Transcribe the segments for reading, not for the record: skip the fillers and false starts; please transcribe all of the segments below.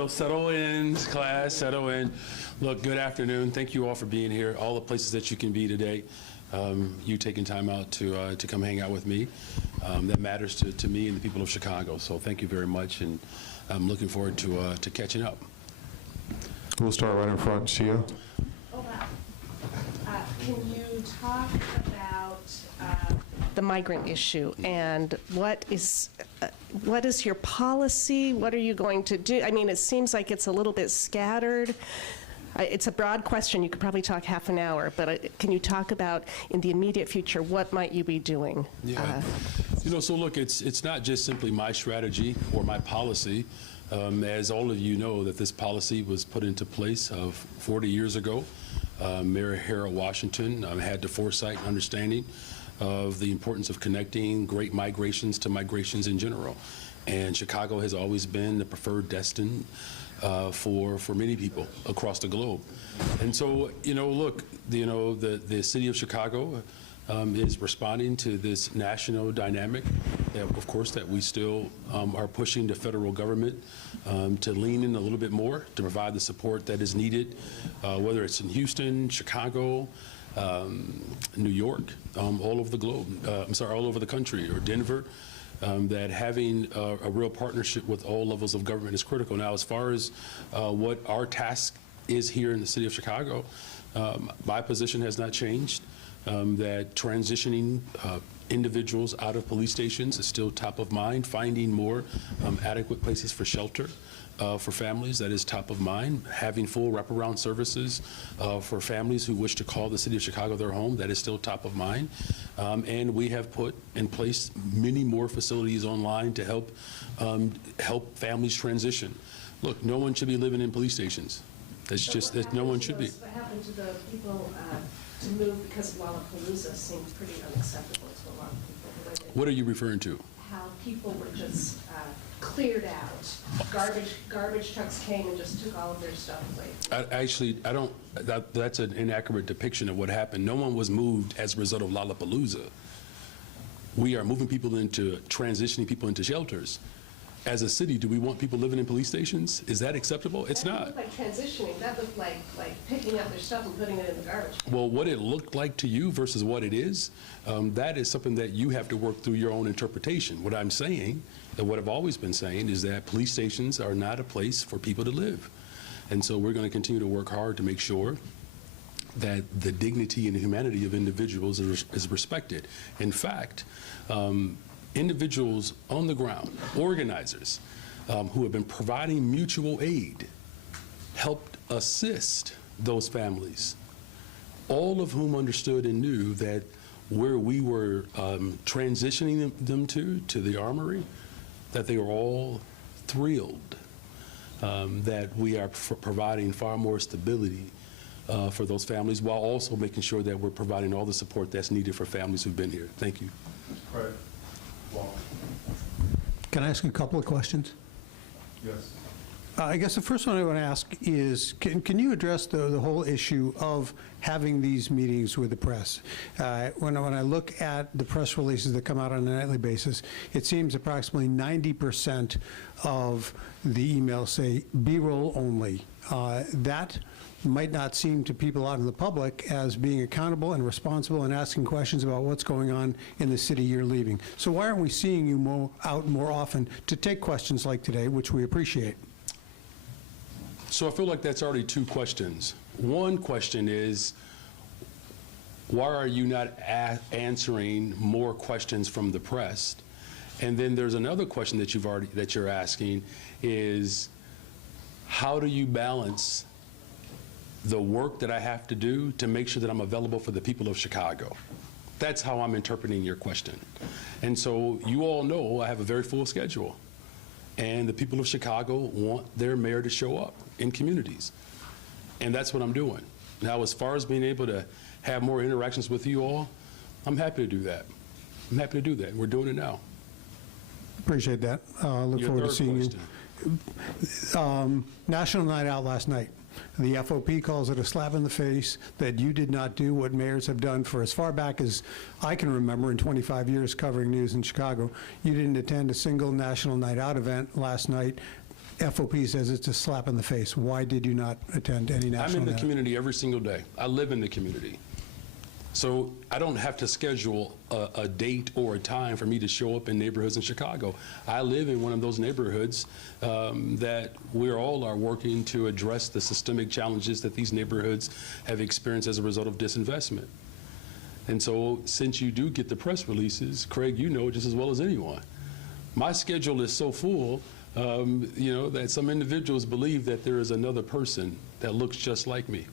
So settle in, class, settle in. Look, good afternoon. Thank you all for being here. All the places that you can be today. You taking time out to come hang out with me. That matters to me and the people of Chicago. So thank you very much, and I'm looking forward to catching up. We'll start right in front. Sia. Oh, wow. Can you talk about the migrant issue and what is your policy? What are you going to do? I mean, it seems like it's a little bit scattered. It's a broad question. You could probably talk half an hour, but can you talk about, in the immediate future, what might you be doing? Yeah. So look, it's not just simply my strategy or my policy. As all of you know, that this policy was put into place 40 years ago. Mayor Harold Washington had the foresight and understanding of the importance of connecting great migrations to migrations in general. And Chicago has always been the preferred destination for many people across the globe. And so, look, the city of Chicago is responding to this national dynamic that, of course, that we still are pushing the federal government to lean in a little bit more to provide the support that is needed, whether it's in Houston, Chicago, New York, all over the globe, all over the country, or Denver. That having a real partnership with all levels of government is critical. Now, as far as what our task is here in the city of Chicago, my position has not changed. That transitioning individuals out of police stations is still top of mind. Finding more adequate places for shelter for families, that is top of mind. Having full wraparound services for families who wish to call the city of Chicago their home, that is still top of mind. And we have put in place many more facilities online to help families transition. Look, no one should be living in police stations. That's just that no one should be. What happened to the people to move because of Lollapalooza seems pretty unacceptable to a lot of people. What are you referring to? How people were just cleared out. Garbage trucks came and just took all of their stuff away. That's an inaccurate depiction of what happened. No one was moved as a result of Lollapalooza. We are moving people transitioning people into shelters. As a city, do we want people living in police stations? Is that acceptable? It's not. That looked like transitioning. That looked like picking up their stuff and putting it in the garbage can. Well, what it looked like to you versus what it is, that is something that you have to work through your own interpretation. What I'm saying, and what I've always been saying, is that police stations are not a place for people to live. And so we're going to continue to work hard to make sure that the dignity and the humanity of individuals is respected. In fact, individuals on the ground, organizers who have been providing mutual aid, helped assist those families, all of whom understood and knew that where we were transitioning them to the armory, that they were all thrilled that we are providing far more stability for those families, while also making sure that we're providing all the support that's needed for families who've been here. Thank you. Right. Can I ask a couple of questions? Yes. I guess the first one I want to ask is, can you address the whole issue of having these meetings with the press? When I look at the press releases that come out on a nightly basis, it seems approximately 90% of the emails say B-roll only. That might not seem to people out in the public as being accountable and responsible and asking questions about what's going on in the city you're leaving. So why aren't we seeing you out more often to take questions like today, which we appreciate? So I feel like that's already two questions. One question is, why are you not answering more questions from the press? And then there's another question that you're asking is, how do you balance the work that I have to do to make sure that I'm available for the people of Chicago? That's how I'm interpreting your question. And so you all know I have a very full schedule. And the people of Chicago want their mayor to show up in communities. And that's what I'm doing. Now, as far as being able to have more interactions with you all, I'm happy to do that. I'm happy to do that. We're doing it now. Appreciate that. Look forward to seeing you. National Night Out last night. The FOP calls it a slap in the face that you did not do what mayors have done for as far back as I can remember in 25 years covering news in Chicago. You didn't attend a single National Night Out event last night FOP says it's a slap in the face. Why did you not attend any national? I'm in the night? community every single day. I live in the community. So I don't have to schedule a date or a time for me to show up in neighborhoods in Chicago. I live in one of those neighborhoods that we all are working to address the systemic challenges that these neighborhoods have experienced as a result of disinvestment. And so since you do get the press releases, Craig, you know just as well as anyone, my schedule is so full, you know, that some individuals believe that there is another person that looks just like me.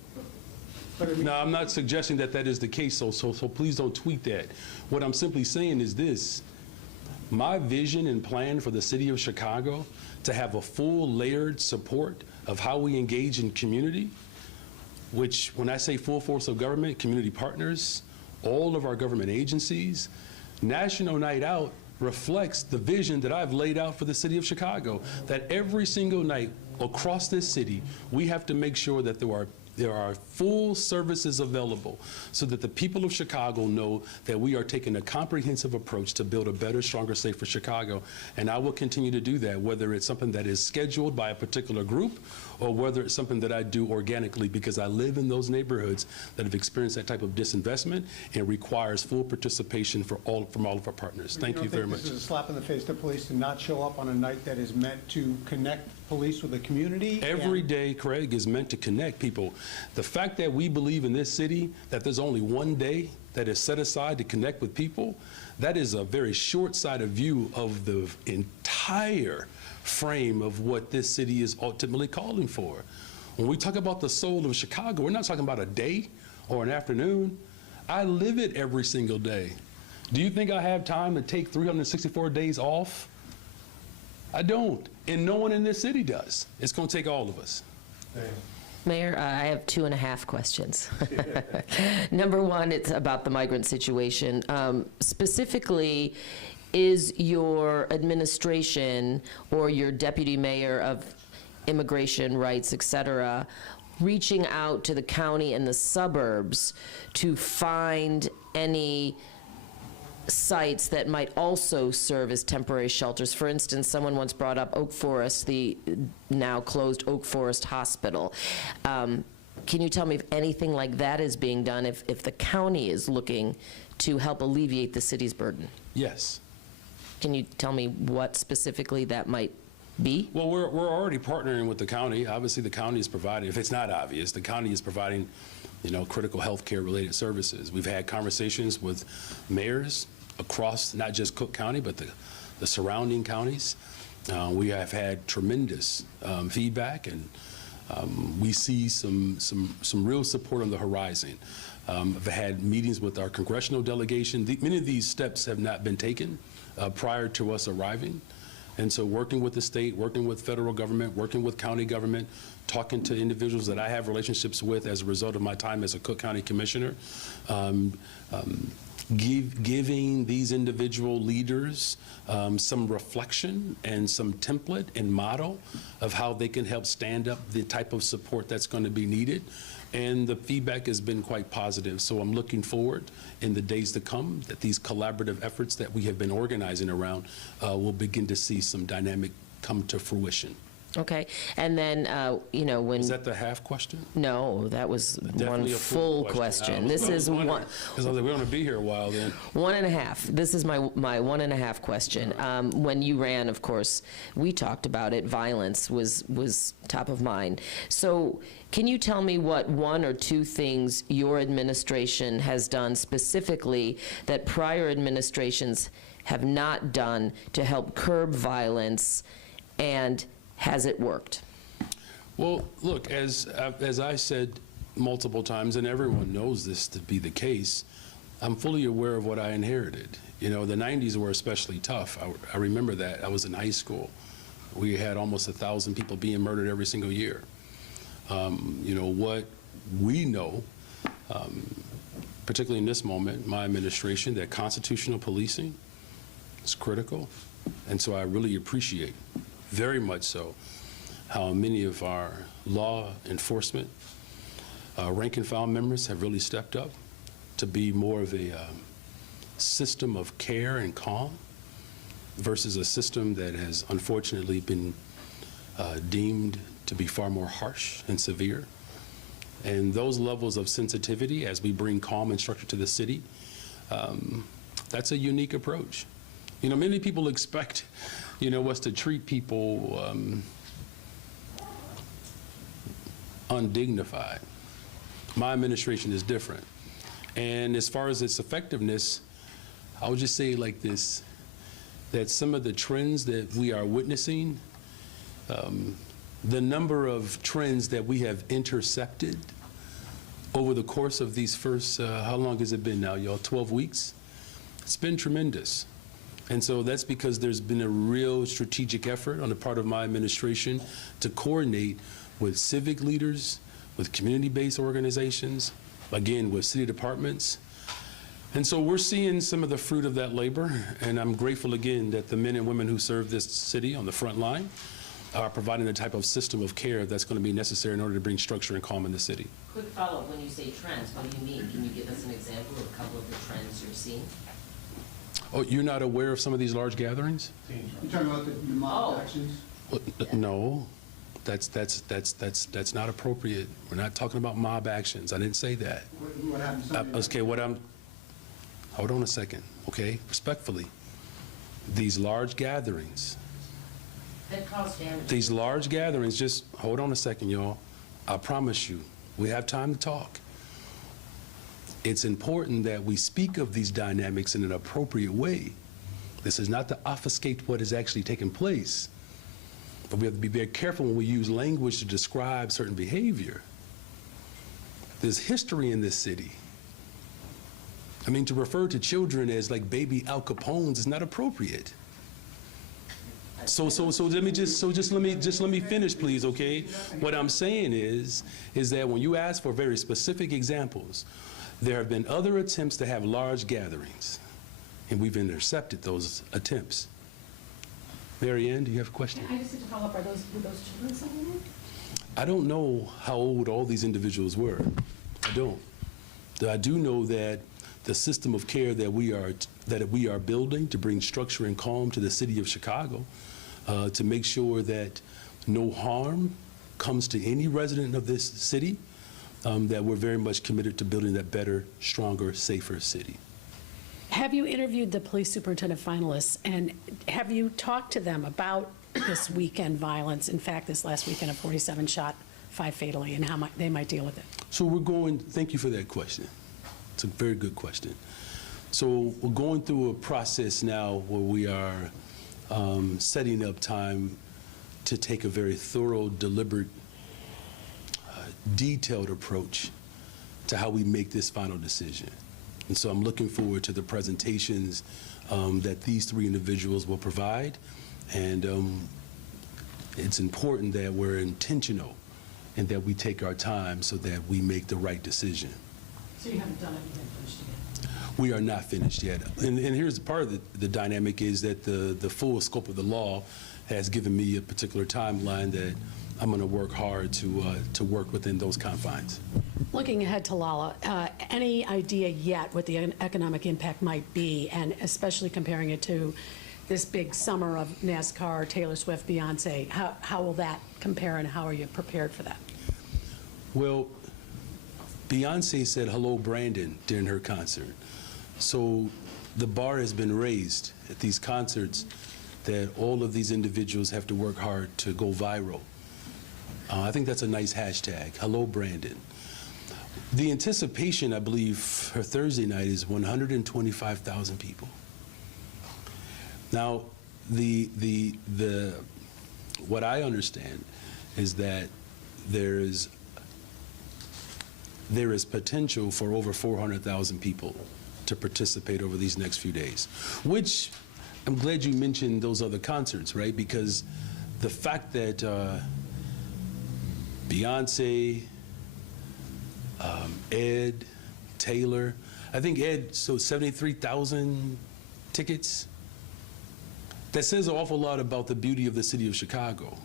Now, I'm not suggesting that that is the case, so please don't tweet that. What I'm simply saying is this: my vision and plan for the city of Chicago to have a full layered support of how we engage in community, which when I say full force of government, community partners, all of our government agencies, National Night Out reflects the vision that I've laid out for the city of Chicago, that every single night across this city, we have to make sure that there are full services available so that the people of Chicago know that we are taking a comprehensive approach to build a better, stronger, safer Chicago. And I will continue to do that, whether it's something that is scheduled by a particular group or whether it's something that I do organically, because I live in those neighborhoods that have experienced that type of disinvestment and requires full participation from all of our partners. Thank you very much. This is a slap in the face to police to not show up on a night that is meant to connect police with the community? Every day, Craig, is meant to connect people. The fact that we believe in this city that there's only one day that is set aside to connect with people, that is a very short-sighted view of the entire frame of what this city is ultimately calling for. When we talk about the soul of Chicago, we're not talking about a day or an afternoon. I live it every single day. Do you think I have time to take 364 days off? I don't, and no one in this city does. It's going to take all of us. Mayor, I have 2.5 questions. Number one, it's about the migrant situation. Specifically, is your administration or your deputy mayor of immigration rights, et cetera, reaching out to the county and the suburbs to find any sites that might also serve as temporary shelters? For instance, someone once brought up Oak Forest, the now closed Oak Forest Hospital. Can you tell me if anything like that is being done, if the county is looking to help alleviate the city's burden? Yes. Can you tell me what specifically that might be? Well, we're already partnering with the county. Obviously, the county is providing, if it's not obvious, the county is providing, you know, critical healthcare related services. We've had conversations with mayors across not just Cook County, but the surrounding counties. We have had tremendous feedback, and we see some real support on the horizon. I've had meetings with our congressional delegation. Many of these steps have not been taken prior to us arriving. And so working with the state, working with federal government, working with county government, talking to individuals that I have relationships with as a result of my time as a Cook County Commissioner, giving these individual leaders some reflection and some template and model of how they can help stand up the type of support that's going to be needed. And the feedback has been quite positive. So I'm looking forward in the days to come that these collaborative efforts that we have been organizing around will begin to see some dynamic come to fruition. Okay, and then, you know, when... Is that the half question? No, that was Definitely one a full question. This is one... Because I was like, we're going to be here a while then. 1.5. This is my 1.5 question. When you ran, of course, we talked about it. Violence was top of mind. So can you tell me what 1 or 2 things your administration has done specifically that prior administrations have not done to help curb violence, and has it worked? Well, look, as I said multiple times, and everyone knows this to be the case, I'm fully aware of what I inherited. You know, the 90s were especially tough. I remember that. I was in high school. We had almost 1,000 people being murdered every single year. You know, what we know, particularly in this moment, my administration, that constitutional policing is critical. And so I really appreciate, very much so, how many of our law enforcement rank and file members have really stepped up to be more of a system of care and calm versus a system that has unfortunately been deemed to be far more harsh and severe. And those levels of sensitivity as we bring calm and structure to the city, that's a unique approach. You know, many people expect, you know, us to treat people undignified. My administration is different. And as far as its effectiveness, I would just say it like this, that some of the trends that we are witnessing, the number of trends that we have intercepted over the course of these first, how long has it been now, y'all, 12 weeks? It's been tremendous. And so that's because there's been a real strategic effort on the part of my administration to coordinate with civic leaders, with community-based organizations, again, with city departments. And so we're seeing some of the fruit of that labor, and I'm grateful again that the men and women who serve this city on the front line are providing the type of system of care that's going to be necessary in order to bring structure and calm in the city. Quick follow-up, when you say trends, what do you mean? Can you give us an example of a couple of the trends you're seeing? Oh, you're not aware of some of these large gatherings? You're talking about the mob actions? Well, no, that's not appropriate. We're not talking about mob actions. I didn't say that. What happened Sunday? Okay, hold on a second, okay? Respectfully, these large gatherings, That caused damage. these large gatherings, just hold on a second, y'all. I promise you, we have time to talk. It's important that we speak of these dynamics in an appropriate way. This is not to obfuscate what is actually taking place, but we have to be very careful when we use language to describe certain behavior. There's history in this city. I mean, to refer to children as like baby Al Capones is not appropriate. So let me finish, please, okay? What I'm saying is that when you ask for very specific examples, there have been other attempts to have large gatherings, and we've intercepted those attempts. Mary Ann, do you have a question? I just need to follow up, were those children sitting there? I don't know how old all these individuals were. I don't. I do know that the system of care that we are building to bring structure and calm to the city of Chicago, to make sure that no harm comes to any resident of this city, that we're very much committed to building that better, stronger, safer city. Have you interviewed the police superintendent finalists, and have you talked to them about this weekend violence? In fact, this last weekend, a 47 shot, 5 fatally, and how they might deal with it? So thank you for that question. It's a very good question. So we're going through a process now where we are setting up time to take a very thorough, deliberate, detailed approach to how we make this final decision. And so I'm looking forward to the presentations that these 3 individuals will provide. And it's important that we're intentional and that we take our time so that we make the right decision. So you haven't done anything finished yet? We are not finished yet. And here's part of the dynamic is that the full scope of the law has given me a particular timeline that I'm going to work hard to work within those confines. Looking ahead to Lala, any idea yet what the economic impact might be, and especially comparing it to this big summer of NASCAR, Taylor Swift, Beyonce? How will that compare, and how are you prepared for that? Well, Beyonce said, "Hello, Brandon," during her concert. So the bar has been raised at these concerts that all of these individuals have to work hard to go viral. I think that's a nice hashtag, "Hello, Brandon." The anticipation, I believe, for Thursday night is 125,000 people. Now, what I understand is that there is potential for over 400,000 people to participate over these next few days, which I'm glad you mentioned those other concerts, right? Because the fact that Beyonce, Ed, Taylor, I think Ed sold 73,000 tickets. That says an awful lot about the beauty of the city of Chicago.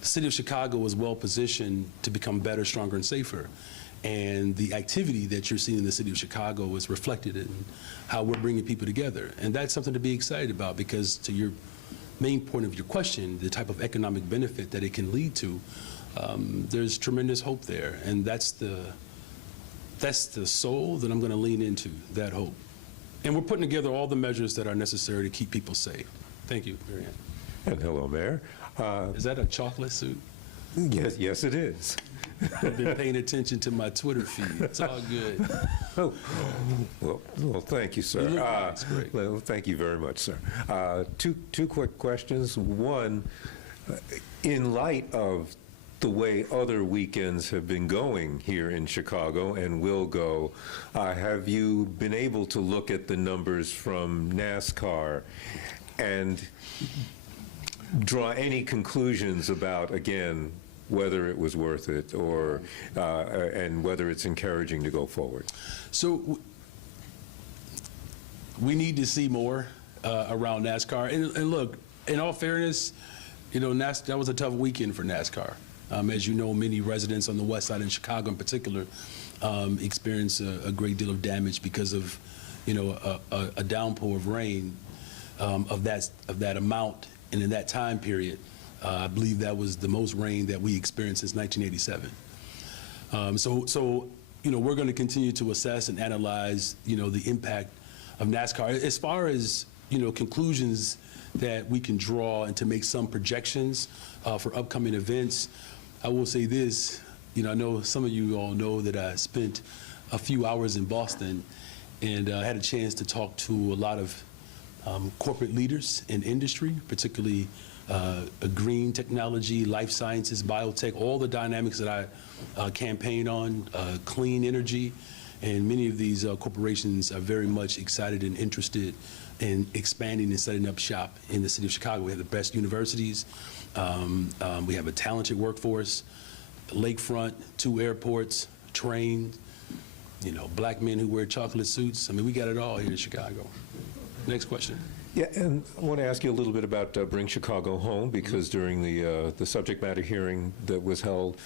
The city of Chicago is well positioned to become better, stronger, and safer. And the activity that you're seeing in the city of Chicago is reflected in how we're bringing people together. And that's something to be excited about because to main point of your question, the type of economic benefit that it can lead to, there's tremendous hope there, and that's the soul that I'm going to lean into, that hope. And we're putting together all the measures that are necessary to keep people safe. Thank you, Mary Ann. And hello, Mayor. Is that a chocolate suit? Yes, it is. I've been paying attention to my Twitter feed. It's all good. Oh, well, thank you, sir. You look nice. Great. Well, thank you very much, sir. Two quick questions. One, in light of the way other weekends have been going here in Chicago and will go, have you been able to look at the numbers from NASCAR and draw any conclusions about, again, whether it was worth it or and whether it's encouraging to go forward? So we need to see more around NASCAR. And look, in all fairness, you know, that was a tough weekend for NASCAR. As you know, many residents on the west side in Chicago in particular experienced a great deal of damage because of, you know, a downpour of rain of that amount and in that time period. I believe that was the most rain that we experienced since 1987. So, you know, we're going to continue to assess and analyze, you know, the impact of NASCAR. As far as, you know, conclusions that we can draw and to make some projections for upcoming events, I will say this. You know, I know some of you all know that I spent a few hours in Boston and I had a chance to talk to a lot of corporate leaders in industry, particularly green technology, life sciences, biotech, all the dynamics that I campaign on, clean energy, and many of these corporations are very much excited and interested in expanding and setting up shop in the city of Chicago. We have the best universities, we have a talented workforce, lakefront, 2 airports, trains, you know, black men who wear chocolate suits. I mean, we got it all here in Chicago. Next question. Yeah, and I want to ask you a little bit about Bring Chicago Home, because during the subject matter hearing that was held,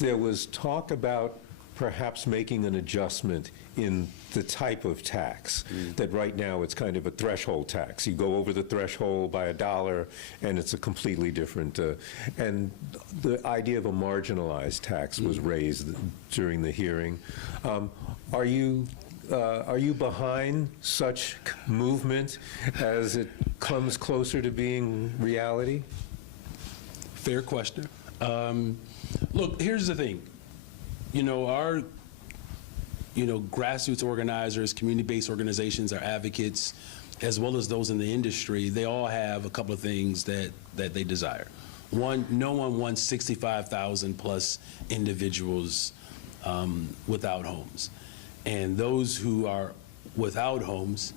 there was talk about perhaps making an adjustment in the type of tax, that right now it's kind of a threshold tax. You go over the threshold by $1 and it's a completely different, and the idea of a marginalized tax was raised during the hearing. Are you behind such movement as it comes closer to being reality? Fair question. Look, here's the thing. You know, our grassroots organizers, community-based organizations, our advocates, as well as those in the industry, they all have a couple of things that they desire. One, no one wants 65,000 plus individuals without homes. And those who are without homes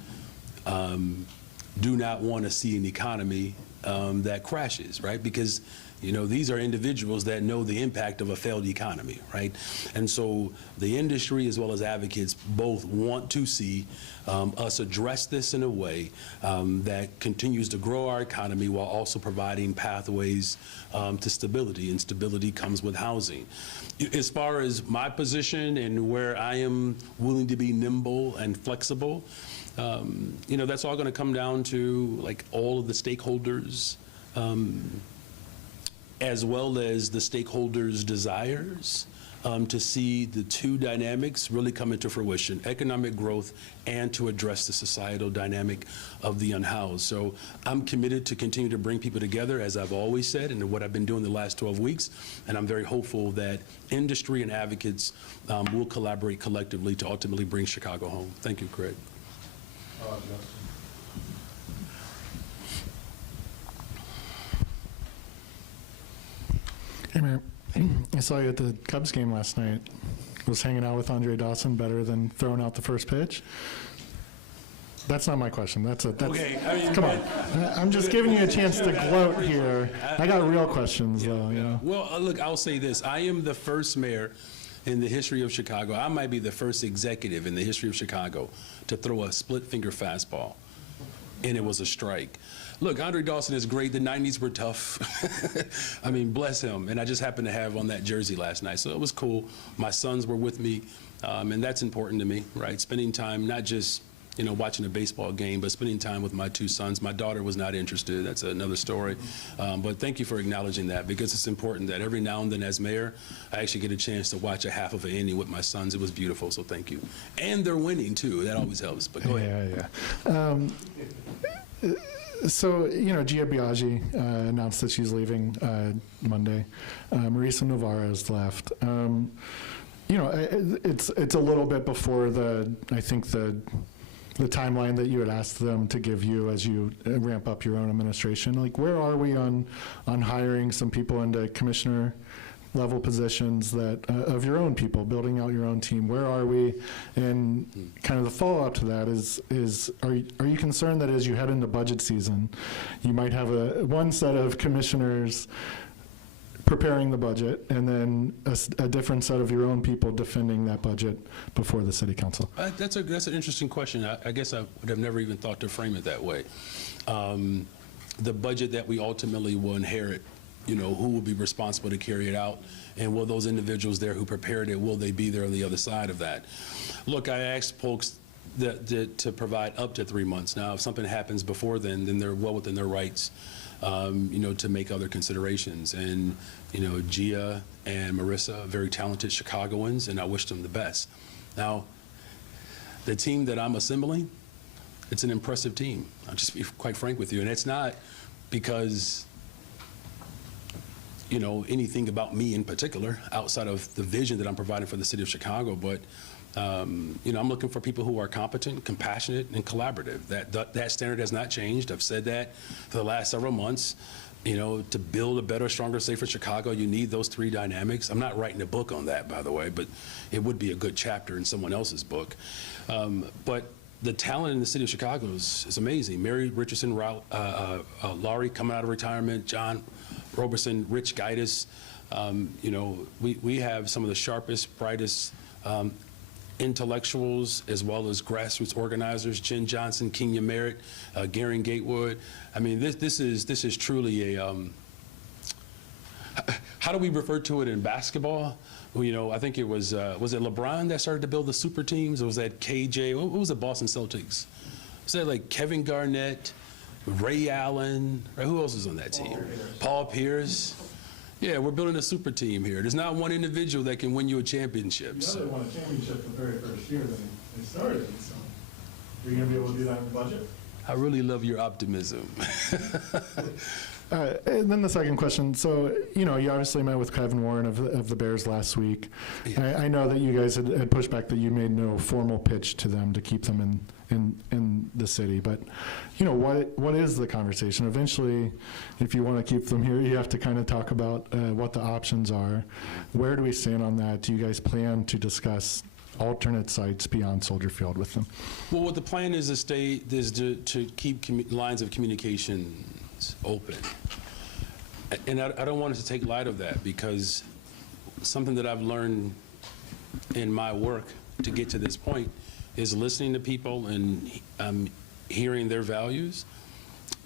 do not want to see an economy that crashes, right? Because, you know, these are individuals that know the impact of a failed economy, right? And so the industry as well as advocates both want to see us address this in a way that continues to grow our economy while also providing pathways to stability, and stability comes with housing. As far as my position and where I am willing to be nimble and flexible, you know, that's all going to come down to like all of the stakeholders, as well as the stakeholders' desires to see the two dynamics really come into fruition, economic growth and to address the societal dynamic of the unhoused. So I'm committed to continue to bring people together, as I've always said, and what I've been doing the last 12 weeks. And I'm very hopeful that industry and advocates will collaborate collectively to ultimately bring Chicago home. Thank you, Craig. Hey, Mayor. I saw you at the Cubs game last night. Was hanging out with Andre Dawson better than throwing out the first pitch? That's not my question. That's Okay, I mean, come on. I'm just giving you a chance to gloat here. I got real questions, though. You know. Well, look, I'll say this. I am the first mayor in the history of Chicago. I might be the first executive in the history of Chicago to throw a split-finger fastball, and it was a strike. Look, Andre Dawson is great. The 90s were tough. I mean, bless him. And I just happened to have on that jersey last night, so it was cool. My sons were with me, and that's important to me, right? Spending time not just watching a baseball game, but spending time with my two sons. My daughter was not interested. That's another story. But thank you for acknowledging that, because it's important that every now and then as mayor, I actually get a chance to watch a half of an inning with my sons. It was beautiful, so thank you. And they're winning, too. That always helps, but go ahead. So, Gia Biaggi announced that she's leaving Monday. Marisa Navarro's left. It's a little bit before the timeline that you had asked them to give you as you ramp up your own administration. Like, where are we on hiring some people into commissioner level positions that of your own people, building out your own team? Where are we? And kind of the follow-up to that is are you concerned that as you head into budget season, you might have one set of commissioners preparing the budget, and then a different set of your own people defending that budget before the city council? That's an interesting question. I guess I would have never even thought to frame it that way. The budget that we ultimately will inherit, who will be responsible to carry it out, and will those individuals there who prepared it, will they be there on the other side of that? Look, I asked folks to provide up to 3 months. Now, if something happens before then they're well within their rights, to make other considerations. And, Gia and Marissa, very talented Chicagoans, and I wish them the best. Now, the team that I'm assembling, it's an impressive team. I'll just be quite frank with you. And it's not because, anything about me in particular, outside of the vision that I'm providing for the city of Chicago, but I'm looking for people who are competent, compassionate, and collaborative. That standard has not changed. I've said that for the last several months. To build a better, stronger, safer Chicago, you need those three dynamics. I'm not writing a book on that, by the way, but it would be a good chapter in someone else's book. But the talent in the city of Chicago is amazing. Mary Richardson, Laurie coming out of retirement, John Roberson, Rich Gaitis. We have some of the sharpest, brightest intellectuals as well as grassroots organizers. Jen Johnson, Kenya Merritt, Garen Gatewood. I mean, this is truly a. How do we refer to it in basketball? Well, I think it was it LeBron that started to build the super teams, or was that KJ? What was the Boston Celtics? Was that like Kevin Garnett, Ray Allen? Right? Who else was on that team? Paul Pierce. Yeah, we're building a super team here. There's not one individual that can win you a championship. You know they won a championship the very first year that they started, so are you going to be able to do that in the budget? I really love your optimism. And then the second question, so, you obviously met with Kevin Warren of the Bears last week. Yeah. I know that you guys had pushed back that you made no formal pitch to them to keep them in the city, but, what is the conversation? Eventually, if you want to keep them here, you have to kind of talk about what the options are. Where do we stand on that? Do you guys plan to discuss alternate sites beyond Soldier Field with them? Well, what the plan is to keep lines of communication open. And I don't want us to take light of that, because something that I've learned in my work to get to this point is listening to people and hearing their values.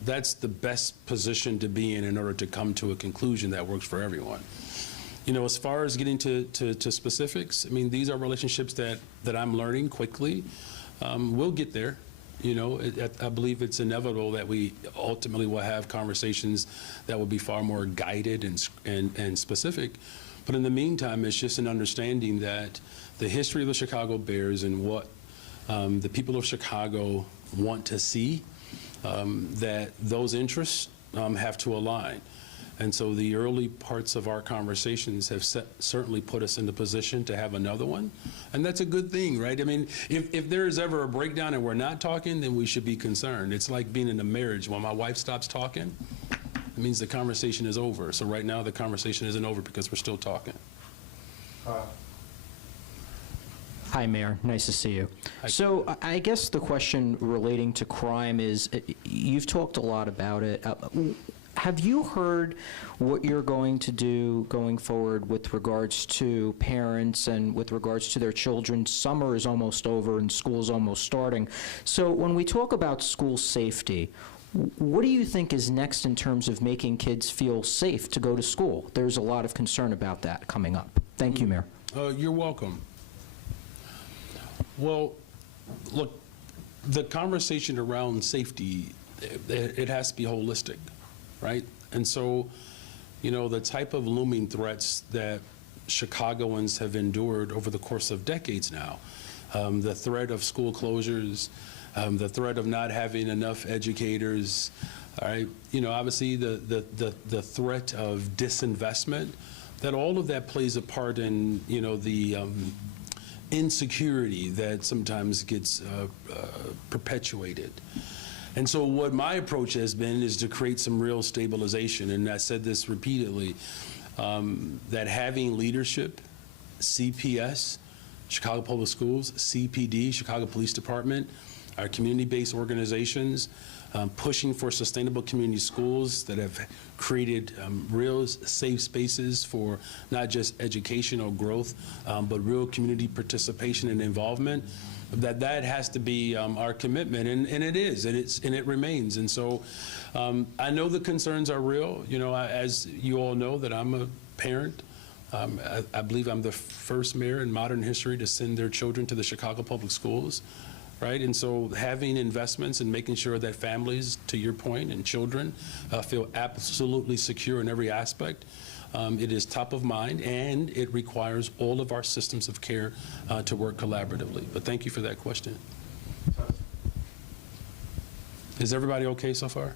That's the best position to be in order to come to a conclusion that works for everyone. As far as getting to specifics, I mean, these are relationships that I'm learning quickly. We'll get there. I believe it's inevitable that we ultimately will have conversations that will be far more guided and specific. But in the meantime, it's just an understanding that the history of the Chicago Bears and what the people of Chicago want to see, that those interests have to align. And so the early parts of our conversations have certainly put us in the position to have another one. And that's a good thing, right? I mean, if there is ever a breakdown and we're not talking, then we should be concerned. It's like being in a marriage. When my wife stops talking, it means the conversation is over. So right now the conversation isn't over because we're still talking. Hi, Mayor. Nice to see you. Hi. So I guess the question relating to crime is, you've talked a lot about it. Have you heard what you're going to do going forward with regards to parents and with regards to their children? Summer is almost over and school's almost starting. So when we talk about school safety, what do you think is next in terms of making kids feel safe to go to school? There's a lot of concern about that coming up. Thank you, Mayor. You're welcome. Well, look, the conversation around safety, it has to be holistic, right? And so, you know, the type of looming threats that Chicagoans have endured over the course of decades now, the threat of school closures, the threat of not having enough educators, all right, you know, obviously the threat of disinvestment, that all of that plays a part in, you know, the insecurity that sometimes gets perpetuated. And so what my approach has been is to create some real stabilization, and I said this repeatedly, that having leadership, CPS, Chicago Public Schools, CPD, Chicago Police Department, our community-based organizations, pushing for sustainable community schools that have created real safe spaces for not just educational growth, but real community participation and involvement, that has to be our commitment, and it is, and it remains. And so I know the concerns are real. You know, as you all know, that I'm a parent. I believe I'm the first mayor in modern history to send their children to the Chicago Public Schools, right? And so having investments and making sure that families, to your point, and children feel absolutely secure in every aspect, it is top of mind, and it requires all of our systems of care to work collaboratively. But thank you for that question. Is everybody okay so far?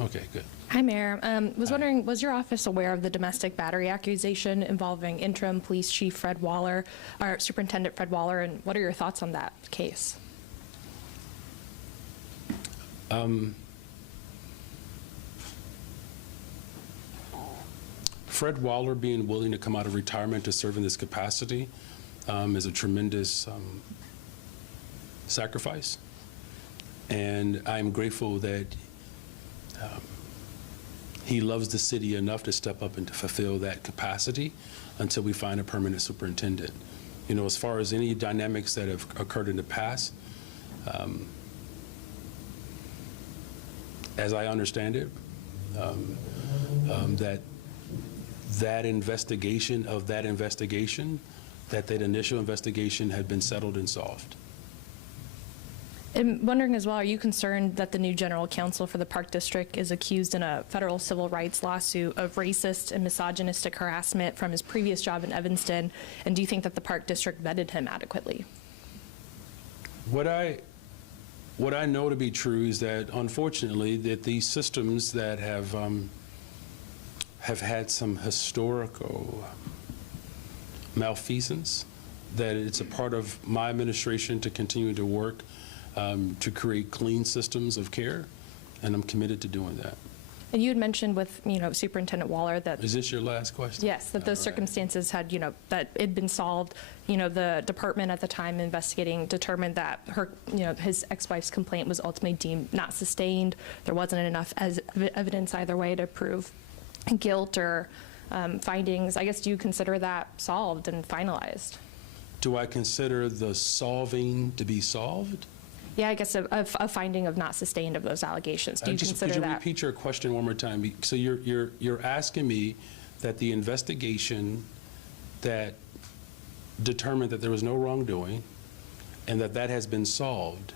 Okay, good. Hi, Mayor. Was wondering, was your office aware of the domestic battery accusation involving interim police chief Fred Waller, or Superintendent Fred Waller, and what are your thoughts on that case? Fred Waller being willing to come out of retirement to serve in this capacity is a tremendous sacrifice. And I'm grateful that he loves the city enough to step up and to fulfill that capacity until we find a permanent superintendent. You know, as far as any dynamics that have occurred in the past, as I understand it, that investigation, that initial investigation had been settled and solved. I'm wondering as well, are you concerned that the new general counsel for the Park District is accused in a federal civil rights lawsuit of racist and misogynistic harassment from his previous job in Evanston? And do you think that the Park District vetted him adequately? What I know to be true is that, unfortunately, that these systems that have had some historical malfeasance, that it's a part of my administration to continue to work to create clean systems of care, and I'm committed to doing that. And you had mentioned with, you know, Superintendent Waller that... Is this your last question? Yes, that those circumstances had, you know, that it had been solved. You know, the department at the time investigating determined that her, you know, his ex-wife's complaint was ultimately deemed not sustained. There wasn't enough evidence either way to prove guilt or findings. I guess, do you consider that solved and finalized? Do I consider the solving to be solved? Yeah, I guess a finding of not sustained of those allegations. Do you consider could you that? repeat your question one more time? So you're asking me that the investigation that determined that there was no wrongdoing and that has been solved,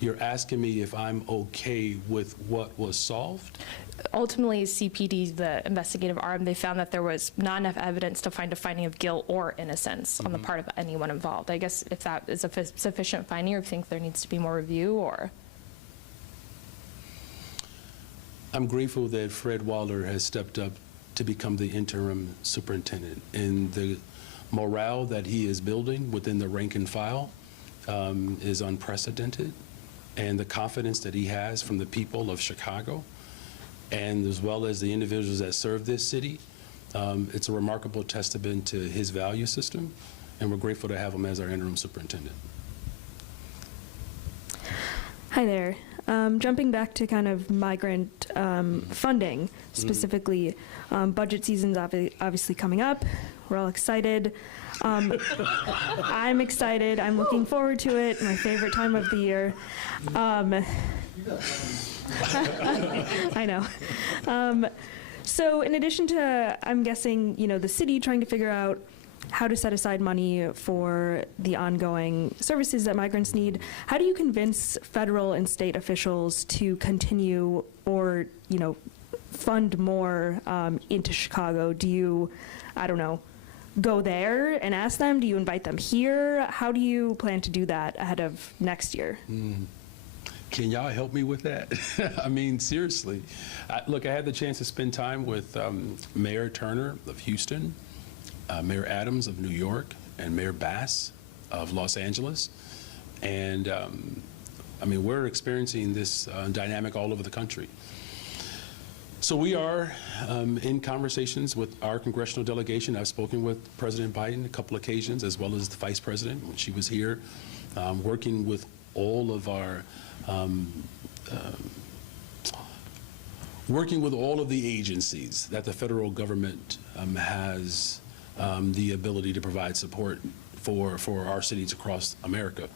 you're asking me if I'm okay with what was solved? Ultimately, CPD, the investigative arm, they found that there was not enough evidence to find a finding of guilt or innocence on the part of anyone involved. I guess if that is a sufficient finding, or if you think there needs to be more review, or? I'm grateful that Fred Waller has stepped up to become the interim superintendent, and the morale that he is building within the rank and file is unprecedented, and the confidence that he has from the people of Chicago, and as well as the individuals that serve this city, it's a remarkable testament to his value system, and we're grateful to have him as our interim superintendent. Hi there. Jumping back to kind of migrant funding, specifically, budget season's obviously coming up. We're all excited. I'm excited. I'm looking forward to it. My favorite time of the year. I know. So in addition to, I'm guessing, you know, the city trying to figure out how to set aside money for the ongoing services that migrants need. How do you convince federal and state officials to continue or, fund more into Chicago? Do you, I don't know, go there and ask them? Do you invite them here? How do you plan to do that ahead of next year? Can y'all help me with that? I mean, seriously. Look, I had the chance to spend time with Mayor Turner of Houston, Mayor Adams of New York, and Mayor Bass of Los Angeles. And I mean, we're experiencing this dynamic all over the country. So we are in conversations with our congressional delegation. I've spoken with President Biden a couple occasions, as well as the Vice President when she was here, working with all of our working with all of the agencies that the federal government has the ability to provide support for our cities across America.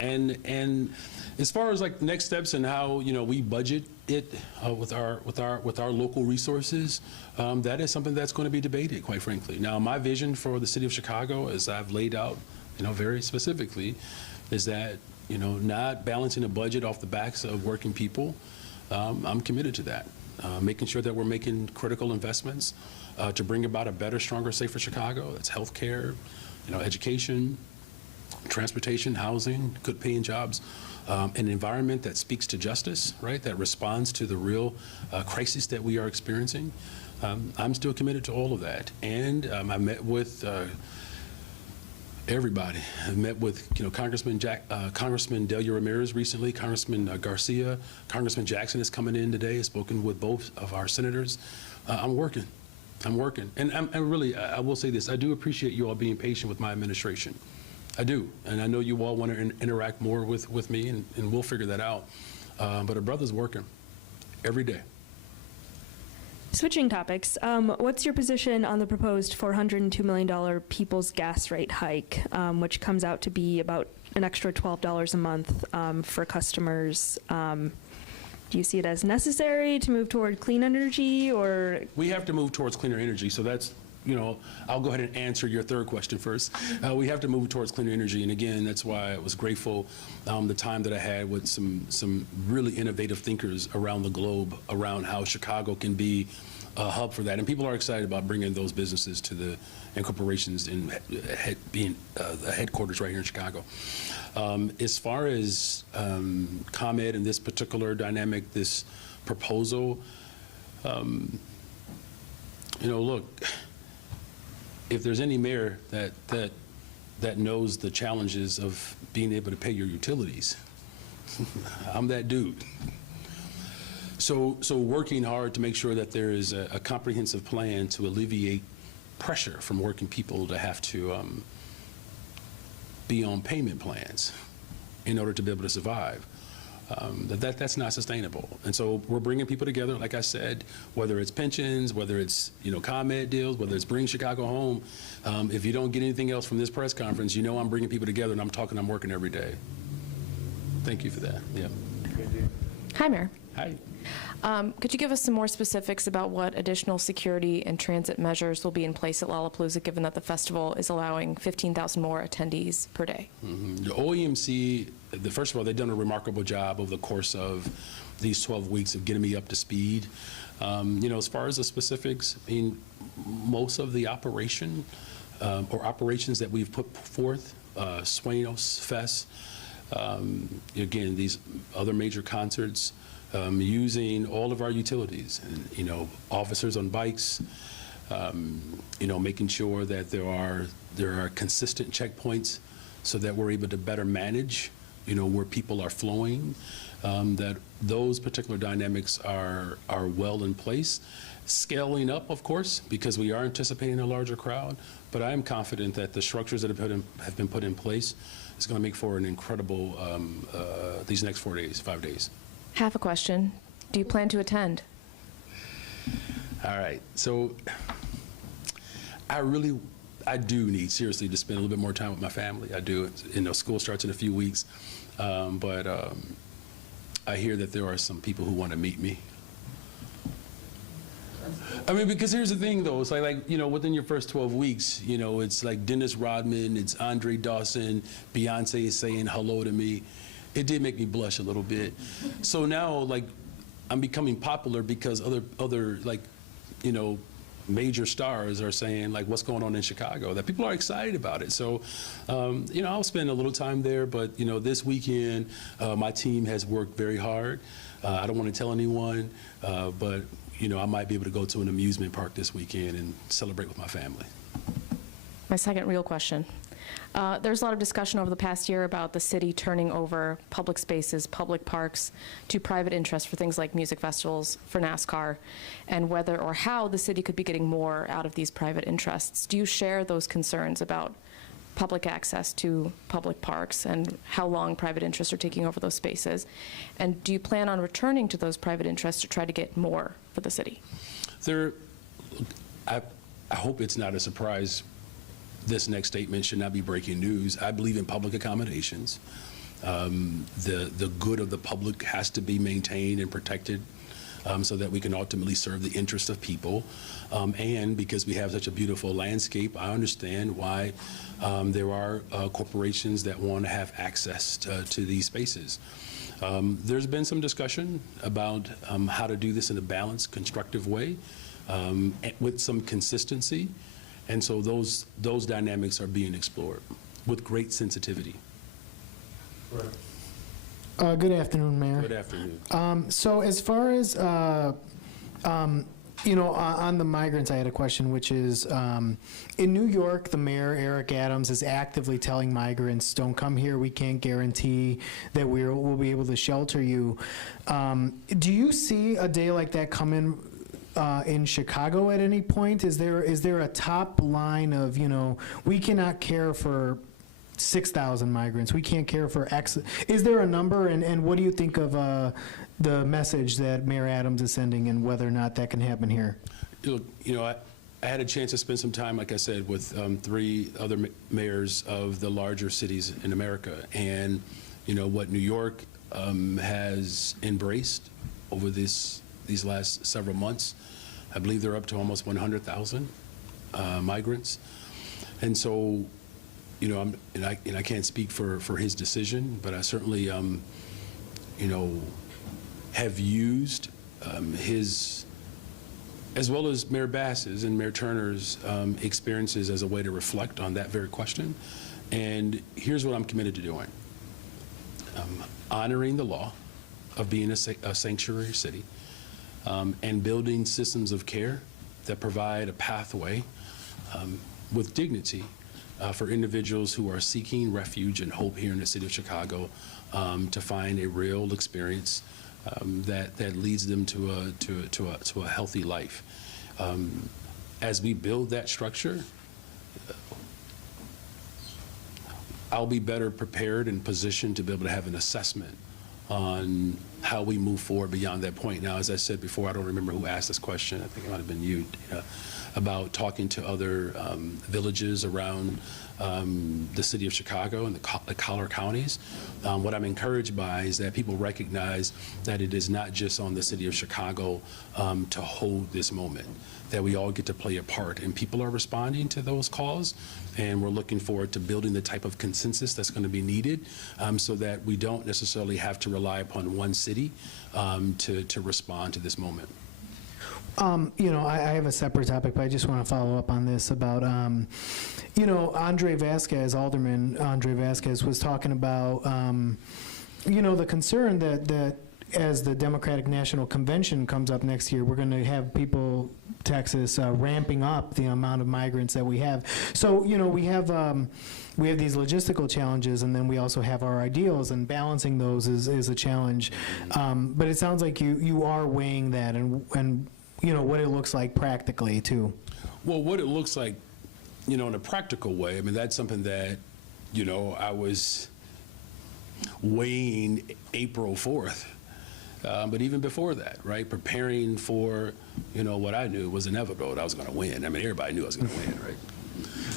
And as far as like next steps and how we budget it with our local resources, that is something that's going to be debated, quite frankly. Now, my vision for the city of Chicago, as I've laid out, very specifically, is that not balancing a budget off the backs of working people. I'm committed to that, making sure that we're making critical investments to bring about a better, stronger, safer Chicago. That's healthcare, education, transportation, housing, good paying jobs, an environment that speaks to justice, right? That responds to the real crisis that we are experiencing. I'm still committed to all of that. And I met with everybody. I met with Congressman Delia Ramirez recently, Congressman Garcia, Congressman Jackson is coming in today. I've spoken with both of our senators. I'm working. And I will say this, I do appreciate you all being patient with my administration. I do, and I know you all want to interact more with me, and we'll figure that out. But our brother's working every day. Switching topics, what's your position on the proposed $402 million people's gas rate hike, which comes out to be about an extra $12 a month for customers? Do you see it as necessary to move toward clean energy, or? We have to move towards cleaner energy, so that's, I'll go ahead and answer your third question first. We have to move towards cleaner energy, and again, that's why I was grateful the time that I had with some really innovative thinkers around the globe around how Chicago can be a hub for that, and people are excited about bringing those businesses to the corporations and being the headquarters right here in Chicago. As far as ComEd and this particular dynamic, this proposal, look, if there's any mayor that knows the challenges of being able to pay your utilities, I'm that dude. So working hard to make sure that there is a comprehensive plan to alleviate pressure from working people to have to be on payment plans in order to be able to survive. That's not sustainable. And so we're bringing people together, like I said, whether it's pensions, whether it's ComEd deals, whether it's Bring Chicago Home. If you don't get anything else from this press conference, I'm bringing people together, and I'm working every day. Thank you for that. Yeah. Hi, Mayor. Hi. Could you give us some more specifics about what additional security and transit measures will be in place at Lollapalooza, given that the festival is allowing 15,000 more attendees per day? The OEMC, first of all, they've done a remarkable job over the course of these 12 weeks of getting me up to speed. As far as the specifics, most of the operation or operations that we've put forth, Sueños Fest, again, these other major concerts, using all of our utilities, and, officers on bikes, making sure that there are consistent checkpoints so that we're able to better manage, where people are flowing, that those particular dynamics are well in place. Scaling up, of course, because we are anticipating a larger crowd, but I am confident that the structures that have been put in place is going to make for an incredible, these next 5 days. Have a question. Do you plan to attend? All right. So I do need, seriously, to spend a little bit more time with my family. I do. School starts in a few weeks. But I hear that there are some people who want to meet me. I mean, because here's the thing, though. It's like within your first 12 weeks, it's like Dennis Rodman, it's Andre Dawson, Beyonce is saying hello to me. It did make me blush a little bit. So now, like, I'm becoming popular because other major stars are saying, like, what's going on in Chicago, that people are excited about it. So, I'll spend a little time there, but, this weekend, my team has worked very hard. I don't want to tell anyone, but, I might be able to go to an amusement park this weekend and celebrate with my family. My second real question. There's a lot of discussion over the past year about the city turning over public spaces, public parks, to private interests for things like music festivals, for NASCAR, and whether or how the city could be getting more out of these private interests. Do you share those concerns about public access to public parks and how long private interests are taking over those spaces? And do you plan on returning to those private interests to try to get more for the city? I hope it's not a surprise. This next statement should not be breaking news. I believe in public accommodations. The good of the public has to be maintained and protected so that we can ultimately serve the interest of people. And because we have such a beautiful landscape, I understand why there are corporations that want to have access to these spaces. There's been some discussion about how to do this in a balanced, constructive way with some consistency. And so those dynamics are being explored with great sensitivity. Good afternoon, Mayor. Good afternoon. So as far as, on the migrants, I had a question, which is, in New York, the mayor, Eric Adams, is actively telling migrants, don't come here, we can't guarantee that we'll be able to shelter you. Do you see a day like that coming in Chicago at any point? Is there a top line of, we cannot care for 6,000 migrants, we can't care for X? Is there a number, and what do you think of the message that Mayor Adams is sending and whether or not that can happen here? Look, I had a chance to spend some time, like I said, with 3 other mayors of the larger cities in America. And, what New York has embraced over these last several months, I believe they're up to almost 100,000 migrants. And so, I can't speak for his decision, but I certainly, have used his, as well as Mayor Bass's and Mayor Turner's experiences as a way to reflect on that very question. And here's what I'm committed to doing. Honoring the law of being a sanctuary city, and building systems of care that provide a pathway with dignity for individuals who are seeking refuge and hope here in the city of Chicago to find a real experience that leads them to a healthy life. As we build that structure, I'll be better prepared and positioned to be able to have an assessment on how we move forward beyond that point. Now, as I said before, I don't remember who asked this question. I think it might have been you, about talking to other villages around the city of Chicago and the collar counties. What I'm encouraged by is that people recognize that it is not just on the city of Chicago to hold this moment, that we all get to play a part, and people are responding to those calls, and we're looking forward to building the type of consensus that's going to be needed so that we don't necessarily have to rely upon one city to respond to this moment. I have a separate topic, but I just want to follow up on this about, Andre Vasquez, Alderman Andre Vasquez was talking about, the concern that as the Democratic National Convention comes up next year, we're going to have people, Texas, ramping up the amount of migrants that we have. So, we have these logistical challenges, and then we also have our ideals, and balancing those is a challenge. But it sounds like you are weighing that and what it looks like practically, too. Well, what it looks like, in a practical way, I mean, that's something that, I was weighing April 4th. But even before that, right, preparing for, what I knew was inevitable, I was going to win. I mean, everybody knew I was going to win,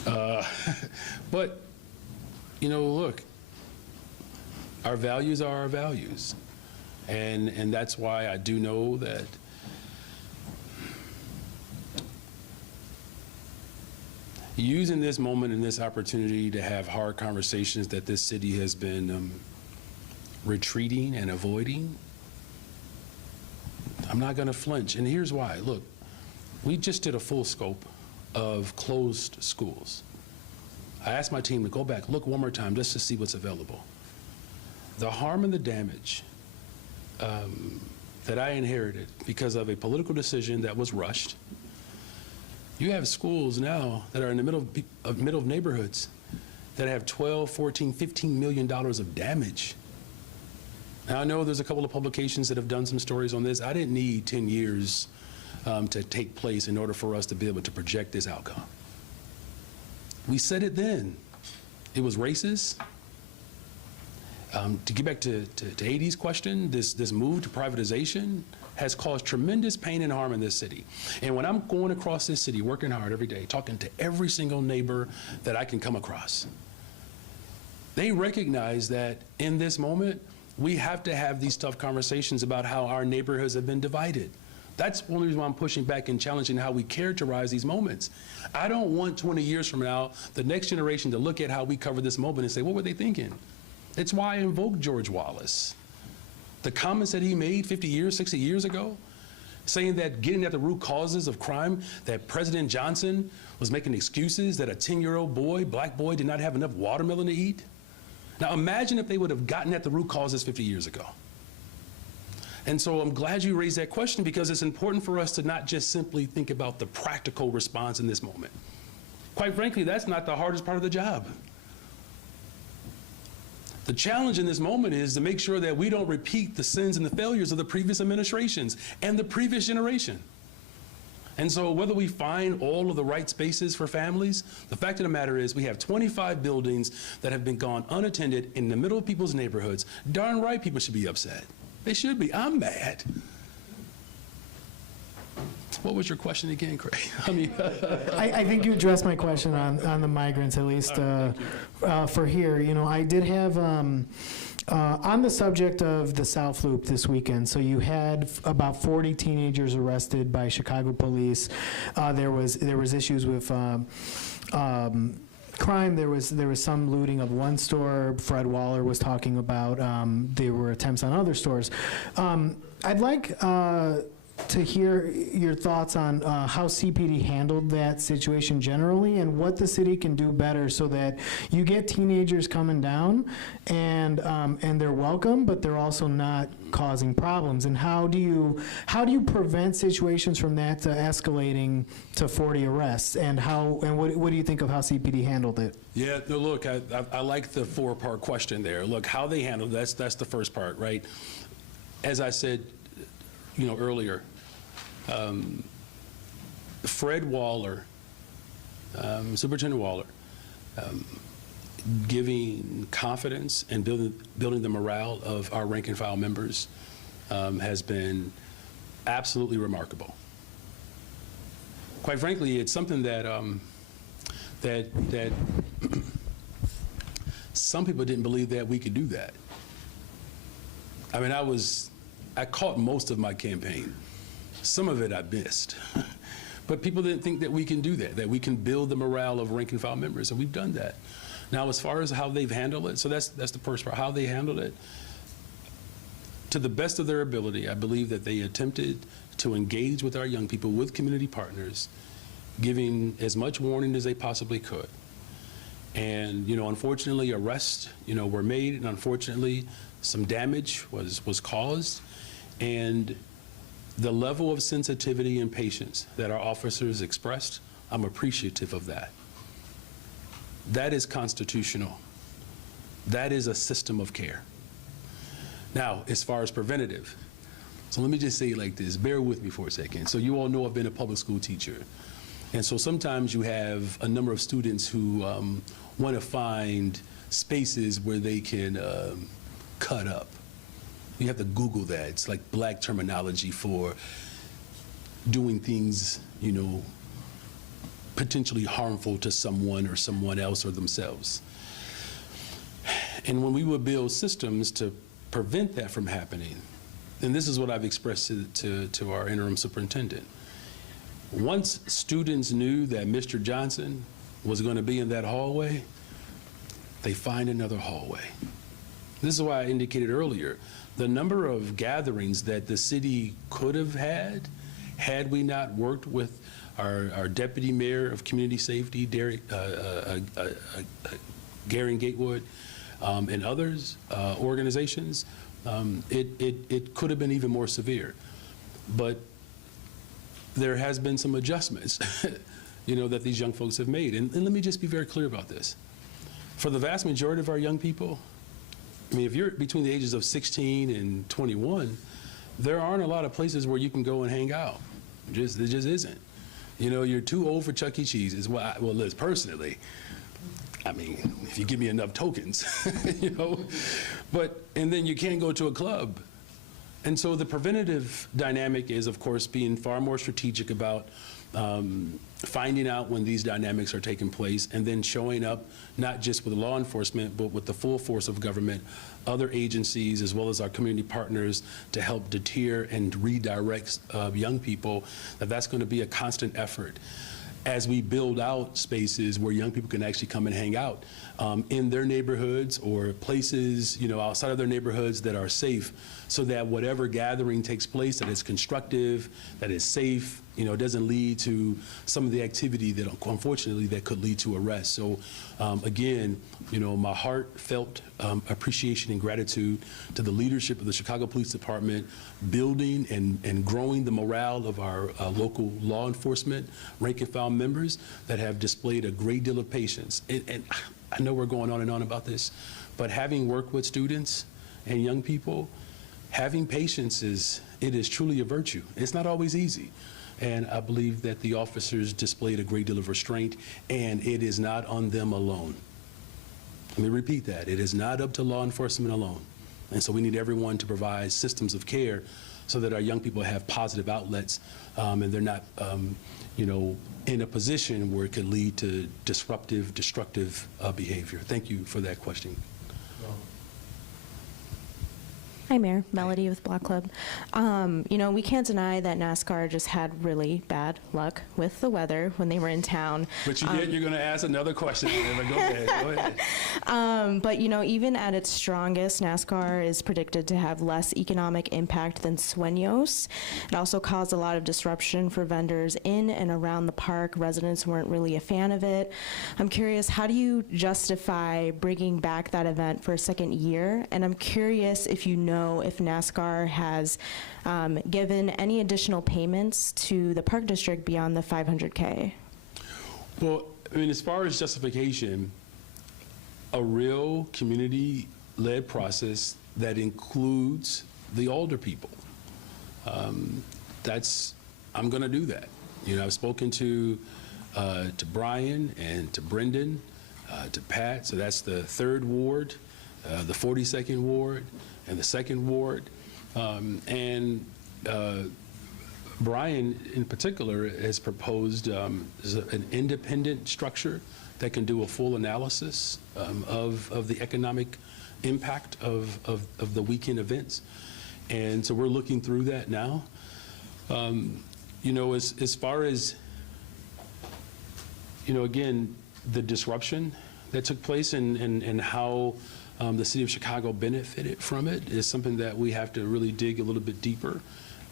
right? But, look, our values are our values. And that's why I do know that using this moment and this opportunity to have hard conversations that this city has been retreating and avoiding, I'm not going to flinch. And here's why. Look, we just did a full scope of closed schools. I asked my team to go back, look one more time, just to see what's available. The harm and the damage that I inherited because of a political decision that was rushed. You have schools now that are in the middle of neighborhoods that have $12, $14, $15 million of damage. Now, I know there's a couple of publications that have done some stories on this. I didn't need 10 years to take place in order for us to be able to project this outcome. We said it then. It was racist. To get back to AD's question, this move to privatization has caused tremendous pain and harm in this city. And when I'm going across this city, working hard every day, talking to every single neighbor that I can come across, they recognize that in this moment, we have to have these tough conversations about how our neighborhoods have been divided. That's one reason why I'm pushing back and challenging how we characterize these moments. I don't want 20 years from now, the next generation to look at how we cover this moment and say, what were they thinking? It's why I invoked George Wallace. The comments that he made 50 years, 60 years ago, saying that getting at the root causes of crime, that President Johnson was making excuses that a 10-year-old boy, black boy, did not have enough watermelon to eat. Now imagine if they would have gotten at the root causes 50 years ago. And so I'm glad you raised that question, because it's important for us to not just simply think about the practical response in this moment. Quite frankly, that's not the hardest part of the job. The challenge in this moment is to make sure that we don't repeat the sins and the failures of the previous administrations and the previous generation. And so whether we find all of the right spaces for families, the fact of the matter is we have 25 buildings that have been gone unattended in the middle of people's neighborhoods. Darn right people should be upset. They should be. I'm mad. What was your question again, Craig? I mean, I think you addressed my question on the migrants, at least for here. You know, I did have, on the subject of the South Loop this weekend, so you had about 40 teenagers arrested by Chicago police. There was issues with crime. There was some looting of one store. Fred Waller was talking about there were attempts on other stores. I'd like to hear your thoughts on how CPD handled that situation generally, and what the city can do better so that you get teenagers coming down and they're welcome, but they're also not causing problems. And how do you prevent situations from that escalating to 40 arrests? And what do you think of how CPD handled it? yeah, no, look, I like the four-part question there. Look, how they handled that's the first part, right? As I said, earlier, Fred Waller, Superintendent Waller, giving confidence and building the morale of our rank and file members has been absolutely remarkable. Quite frankly, it's something that that some people didn't believe that we could do that. I mean, I caught most of my campaign. Some of it I missed. But people didn't think that we can do that we can build the morale of rank and file members, and we've done that. Now, as far as how they've handled it, so that's the first part, how they handled it. To the best of their ability, I believe that they attempted to engage with our young people, with community partners, giving as much warning as they possibly could. And, unfortunately, arrests, were made, and unfortunately, some damage was caused. And the level of sensitivity and patience that our officers expressed, I'm appreciative of that. That is constitutional. That is a system of care. Now, as far as preventative, so let me just say it like this, bear with me for a second. So you all know I've been a public school teacher. And so sometimes you have a number of students who want to find spaces where they can cut up. You have to Google that. It's like black terminology for doing things, potentially harmful to someone or someone else or themselves. And when we would build systems to prevent that from happening, and this is what I've expressed to our interim superintendent. Once students knew that Mr. Johnson was going to be in that hallway, they find another hallway. This is why I indicated earlier, the number of gatherings that the city could have had we not worked with our deputy mayor of community safety, Garen Gatewood, and others, organizations, it could have been even more severe. But there has been some adjustments, that these young folks have made. And let me just be very clear about this. For the vast majority of our young people, I mean, if you're between the ages of 16 and 21, there aren't a lot of places where you can go and hang out. There just isn't. You're too old for Chuck E. Cheese. Well, Liz, personally, I mean, if you give me enough tokens, and then you can't go to a club. And so the preventative dynamic is, of course, being far more strategic about finding out when these dynamics are taking place and then showing up not just with law enforcement, but with the full force of government, other agencies, as well as our community partners to help deter and redirect young people, that's going to be a constant effort as we build out spaces where young people can actually come and hang out in their neighborhoods or places, outside of their neighborhoods that are safe, so that whatever gathering takes place, that is constructive, that is safe, doesn't lead to some of the activity that, unfortunately, that could lead to arrest. So, again, my heartfelt appreciation and gratitude to the leadership of the Chicago Police Department, building and growing the morale of our local law enforcement rank and file members that have displayed a great deal of patience. And I know we're going on and on about this, but having worked with students and young people, having patience is truly a virtue. It's not always easy. And I believe that the officers displayed a great deal of restraint, and it is not on them alone. Let me repeat that. It is not up to law enforcement alone. And so we need everyone to provide systems of care so that our young people have positive outlets, and they're not, in a position where it could lead to disruptive, destructive behavior. Thank you for that question. Hi, Mayor. Melody with Block Club. We can't deny that NASCAR just had really bad luck with the weather when they were in town. But you're going to ask another question. Go ahead. But, even at its strongest, NASCAR is predicted to have less economic impact than Sueños. It also caused a lot of disruption for vendors in and around the park. Residents weren't really a fan of it. I'm curious, how do you justify bringing back that event for a second year? And I'm curious if if NASCAR has given any additional payments to the Park District beyond the $500K. Well, I mean, as far as justification, a real community-led process that includes the older people, I'm going to do that. I've spoken to Brian and to Brendan, to Pat, so that's the 3rd Ward, the 42nd Ward, and the 2nd Ward. Brian, in particular, has proposed an independent structure that can do a full analysis of the economic impact of the weekend events. And so we're looking through that now. As far as, again, the disruption that took place and how the city of Chicago benefited from it is something that we have to really dig a little bit deeper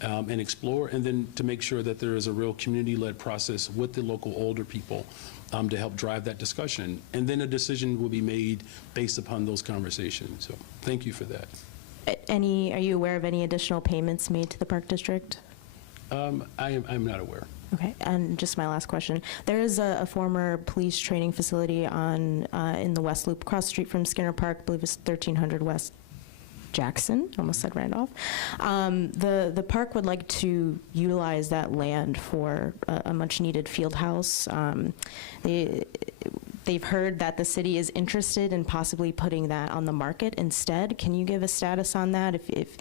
and explore, and then to make sure that there is a real community-led process with the local older people to help drive that discussion. And then a decision will be made based upon those conversations. So thank you for that. Are you aware of any additional payments made to the Park District? I'm not aware. Okay, and just my last question. There is a former police training facility in the West Loop, across the street from Skinner Park, I believe it's 1300 West Jackson, almost said Randolph. The park would like to utilize that land for a much-needed field house. They've heard that the city is interested in possibly putting that on the market instead. Can you give a status on that? If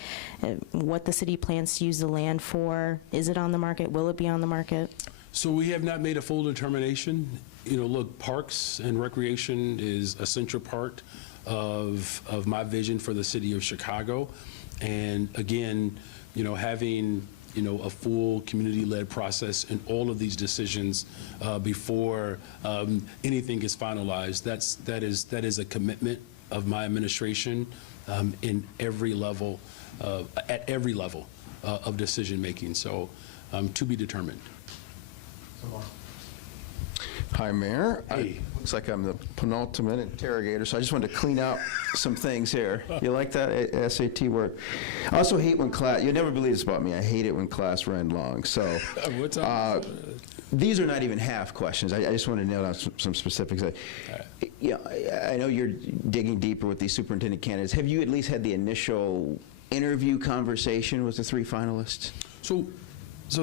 what the city plans to use the land for? Is it on the market? Will it be on the market? So we have not made a full determination. Look, parks and recreation is a central part of my vision for the city of Chicago. And again, having a full community-led process in all of these decisions before anything is finalized. That is a commitment of my administration in every level, at every level of decision-making. So to be determined. Hi, Mayor. Hey. Looks like I'm the penultimate interrogator, so I just wanted to clean up some things here. You like that SAT work? I also hate when class, you'll never believe this about me, I hate it when class ran long. So What time? these are not even half questions. I just want to nail down some specifics. Yeah, I know you're digging deeper with these superintendent candidates. Have you at least had the initial interview conversation with the 3 finalists? So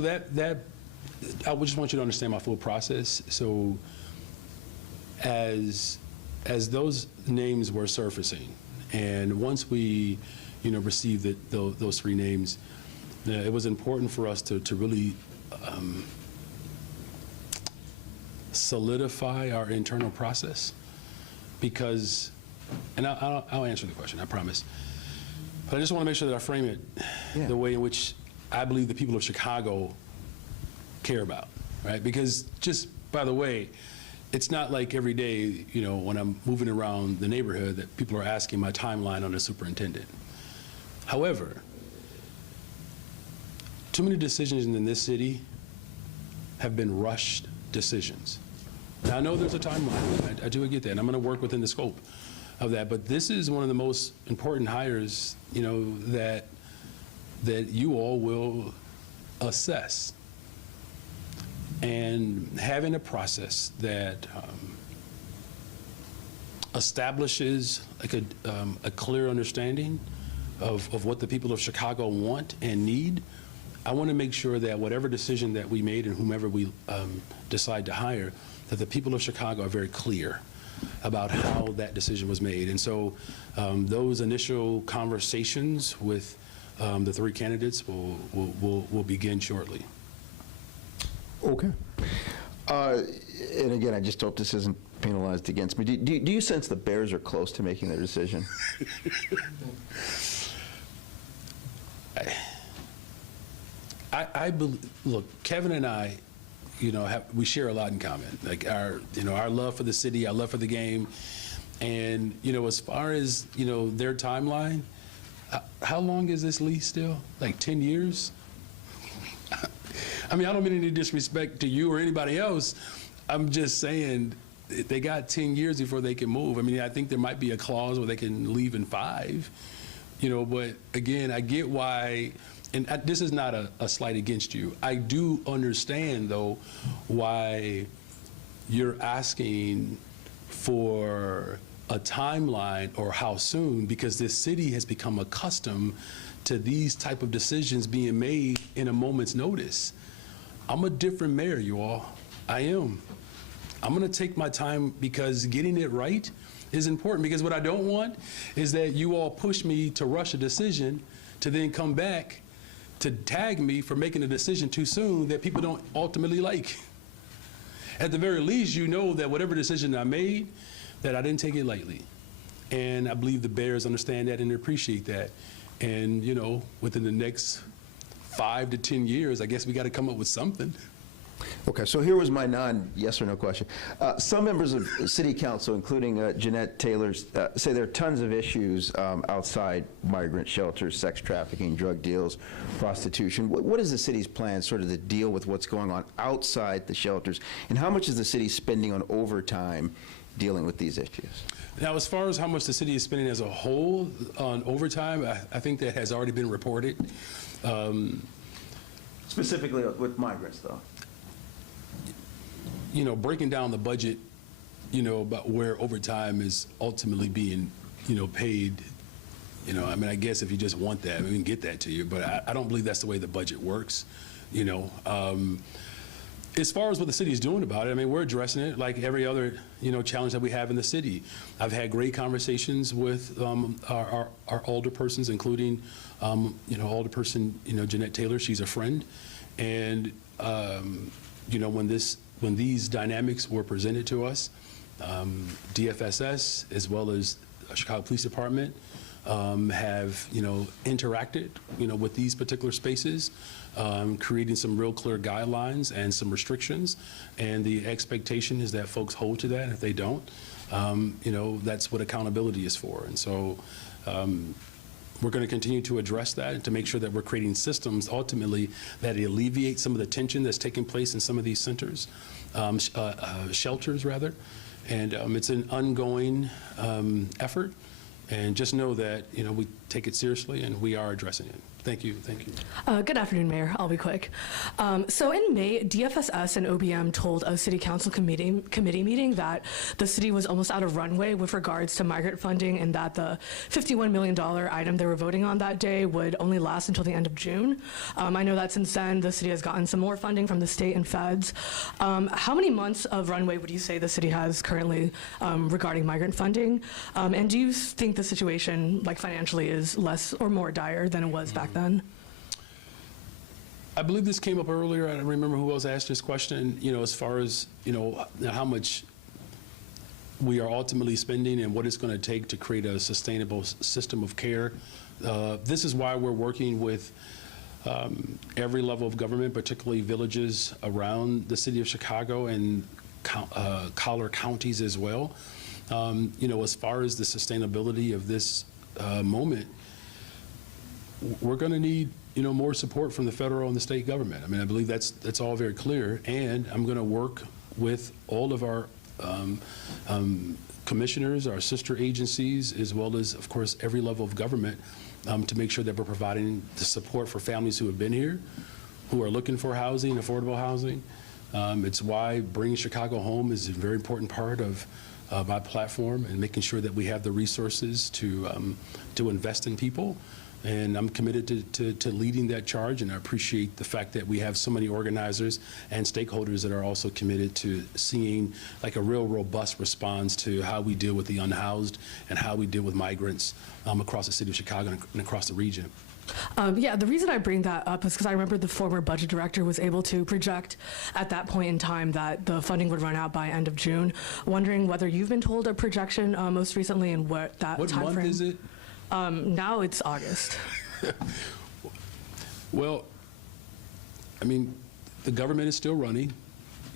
that I just want you to understand my full process. So as those names were surfacing, and once we, received those 3 names, it was important for us to really solidify our internal process, because, and I'll answer the question, I promise. But I just want to make sure that I frame it the way in which I believe the people of Chicago care about, right? Because just by the way, it's not like every day, when I'm moving around the neighborhood that people are asking my timeline on the superintendent. However, too many decisions in this city have been rushed decisions. Now, I know there's a timeline. I do get that, and I'm going to work within the scope of that. But this is one of the most important hires, that you all will assess. And having a process that establishes like a clear understanding of what the people of Chicago want and need, I want to make sure that whatever decision that we made and whomever we decide to hire, that the people of Chicago are very clear about how that decision was made. And so those initial conversations with the 3 candidates will begin shortly. Okay. And again, I just hope this isn't penalized against me. Do you sense the Bears are close to making their decision? I believe, look, Kevin and I, we share a lot in common. Like our love for the city, our love for the game. And, as far as, their timeline, how long is this lease still? Like 10 years? I mean, I don't mean any disrespect to you or anybody else. I'm just saying they got 10 years before they can move. I mean, I think there might be a clause where they can leave in 5, but again, I get why, and this is not a slight against you. I do understand, though, why you're asking for a timeline or how soon, because this city has become accustomed to these type of decisions being made in a moment's notice. I'm a different mayor, you all. I am. I'm going to take my time, because getting it right is important, because what I don't want is that you all push me to rush a decision to then come back to tag me for making a decision too soon that people don't ultimately like. At the very least, that whatever decision I made, that I didn't take it lightly. And I believe the Bears understand that and appreciate that. And, within the next 5 to 10 years, I guess we got to come up with something. Okay, so here was my non-yes or no question. Some members of City Council, including Jeanette Taylor, say there are tons of issues outside migrant shelters, sex trafficking, drug deals, prostitution. What is the city's plan sort of to deal with what's going on outside the shelters? And how much is the city spending on overtime dealing with these issues? Now, as far as how much the city is spending as a whole on overtime, I think that has already been reported. Specifically with migrants, though. Breaking down the budget, about where overtime is ultimately being, paid, I guess if you just want that, we can get that to you, but I don't believe that's the way the budget works, As far as what the city is doing about it, we're addressing it like every other, challenge that we have in the city. I've had great conversations with our older persons, including, alderperson, Jeanette Taylor. She's a friend, and when these dynamics were presented to us, DFSS as well as Chicago Police Department have, interacted, with these particular spaces, creating some real clear guidelines and some restrictions. And the expectation is that folks hold to that. If they don't, that's what accountability is for. And so we're going to continue to address that and to make sure that we're creating systems ultimately that alleviate some of the tension that's taking place in some of these centers, shelters rather. And it's an ongoing effort. And just know that, we take it seriously and we are addressing it. Thank you. Thank you. Good afternoon, Mayor. I'll be quick. So in May, DFSS and OBM told a city council committee meeting that the city was almost out of runway with regards to migrant funding, and that the $51 million item they were voting on that day would only last until the end of June. I know that since then, the city has gotten some more funding from the state and feds. How many months of runway would you say the city has currently regarding migrant funding? And do you think the situation, like financially, is less or more dire than it was back then? I believe this came up earlier. I don't remember who else asked this question, as far as, how much we are ultimately spending and what it's going to take to create a sustainable system of care. This is why we're working with every level of government, particularly villages around the city of Chicago and collar counties as well. As far as the sustainability of this moment, we're going to need, more support from the federal and the state government. I mean, I believe that's all very clear, and I'm going to work with all of our commissioners, our sister agencies, as well as, of course, every level of government to make sure that we're providing the support for families who have been here, who are looking for housing, affordable housing. It's why Bring Chicago Home is a very important part of my platform, and making sure that we have the resources to invest in people. And I'm committed to leading that charge, and I appreciate the fact that we have so many organizers and stakeholders that are also committed to seeing like a real robust response to how we deal with the unhoused and how we deal with migrants across the city of Chicago and across the region. Yeah, the reason I bring that up is because I remember the former budget director was able to project at that point in time that the funding would run out by end of June. Wondering whether you've been told a projection most recently and what that What time month frame? is it? Now it's August. Well, I mean, the government is still running.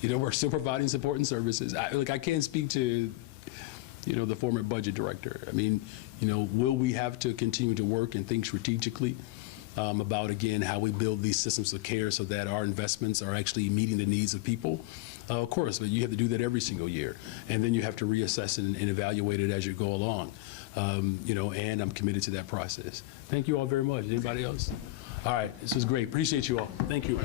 We're still providing support and services. I can't speak to, the former budget director. I mean, will we have to continue to work and think strategically about, again, how we build these systems of care so that our investments are actually meeting the needs of people? Of course, but you have to do that every single year. And then you have to reassess and evaluate it as you go along. And I'm committed to that process. Thank you all very much. Anybody else? All right, this was great. Appreciate you all. Thank you.